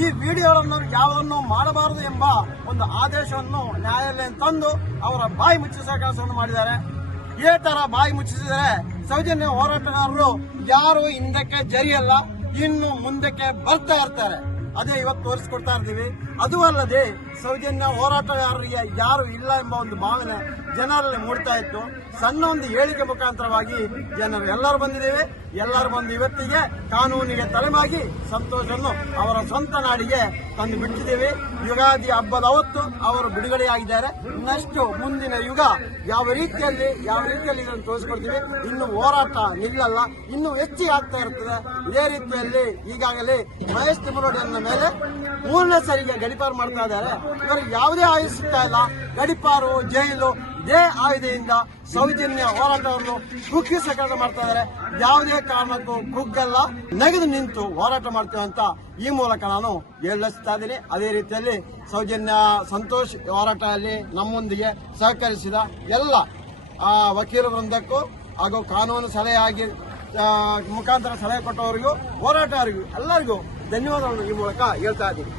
ಈ ವಿಡಿಯೋಗಳನ್ನು ಯಾವುದನ್ನು ಮಾಡಬಾರದು ಎಂಬ ಒಂದು ಆದೇಶವನ್ನು ನ್ಯಾಯಾಲಯ ತಂದು ಅವರ ಬಾಯಿ ಮುಚ್ಚಿಸುವ ಕೆಲಸವನ್ನು ಮಾಡಿದ್ದಾರೆ. ಈ ತರ ಬಾಯಿ ಮುಚ್ಚಿಸಿದರೆ ಸೌಜನ್ಯ ಹೋರಾಟಗಾರರು ಯಾರು ಹಿಂದಕ್ಕೆ ಜರಿಯಲ್ಲ, ಇನ್ನು ಮುಂದಕ್ಕೆ ಬರ್ತಾ ಇರ್ತಾರೆ. ಅದೇ ಇವತ್ತು ತೋರಿಸ್ಕೊಡ್ತಾ ಇರ್ತೀವಿ. ಅದು ಅಲ್ಲದೆ ಸೌಜನ್ಯ ಹೋರಾಟಗಾರರಿಗೆ ಯಾರು ಇಲ್ಲ ಎಂಬ ಒಂದು ಭಾವನೆ ಜನರಲ್ಲಿ ಮೂಡ್ತಾ ಇತ್ತು. ಸಣ್ಣ ಒಂದು ಹೇಳಿಕೆ ಮುಖಾಂತರವಾಗಿ ಜನರು ಎಲ್ಲರೂ ಬಂದಿದ್ದೇವೆ. ಎಲ್ಲರೂ ಬಂದು ಇವತ್ತಿಗೆ ಕಾನೂನಿಗೆ ತಲೆಮಾಗಿ ಸಂತೋಷವನ್ನು ಅವರ ಸ್ವಂತ ನಾಡಿಗೆ ತಂದು ಬಿಟ್ಟಿದ್ದೇವೆ. ಯುಗಾದಿ ಹಬ್ಬದ ಅವತ್ತು ಅವರು ಬಿಡುಗಡೆಯಾಗಿದ್ದಾರೆ. ಇನ್ನಷ್ಟು ಮುಂದಿನ ಯುಗ ಯಾವ ರೀತಿಯಲ್ಲಿ ಇದನ್ನು ತೋರಿಸ್ಕೊಡ್ತೀವಿ. ಇನ್ನು ಹೋರಾಟ ನಿಲ್ಲಲ್ಲ, ಇನ್ನು ಹೆಚ್ಚಿಗೆ ಆಗ್ತಾ ಇರ್ತದೆ. ಇದೇ ರೀತಿಯಲ್ಲಿ ಈಗಾಗಲೇ ಮಹೇಶ್ ತಿಮ್ಮರೋಡಿಯನ್ನ ಮೇಲೆ 3ನೇ ಸರಿಗೆ ಗಡಿಪಾರು ಮಾಡ್ತಾ ಇದ್ದಾರೆ. ಇವರಿಗೆ ಯಾವುದೇ ಆಯುಧ ಸಿಗ್ತಾ ಇಲ್ಲ. ಗಡಿಪಾರು, ಜೈಲು, ಇದೇ ಆಯುಧದಿಂದ ಸೌಜನ್ಯ ಹೋರಾಟವನ್ನು ಕುಗ್ಗಿಸ ಕೆಲಸ ಮಾಡ್ತಾ ಇದ್ದಾರೆ. ಯಾವುದೇ ಕಾರಣಕ್ಕೂ ಕುಗ್ಗಲ್ಲ, ನೆಗೆದು ನಿಂತು ಹೋರಾಟ ಮಾಡ್ತೇವೆ ಅಂತ ಈ ಮೂಲಕ ನಾನು ಹೇಳಿಸ್ತಾ ಇದ್ದೀನಿ. ಅದೇ ರೀತಿಯಲ್ಲಿ ಸೌಜನ್ಯ ಸಂತೋಷ್ ಹೋರಾಟದಲ್ಲಿ ನಮ್ಮೊಂದಿಗೆ ಸಹಕರಿಸಿದ ಎಲ್ಲ ವಕೀಲ ವೃಂದಕ್ಕೂ ಹಾಗೂ ಕಾನೂನು ಸಲಹೆಯಾಗಿ ಮುಖಾಂತರ ಸಲಹೆ ಕೊಟ್ಟವರಿಗೂ ಹೋರಾಟಗಾರರಿಗೂ ಎಲ್ಲರಿಗೂ ಧನ್ಯವಾದಗಳನ್ನು ಈ ಮೂಲಕ ಹೇಳ್ತಾ ಇದ್ದೀನಿ.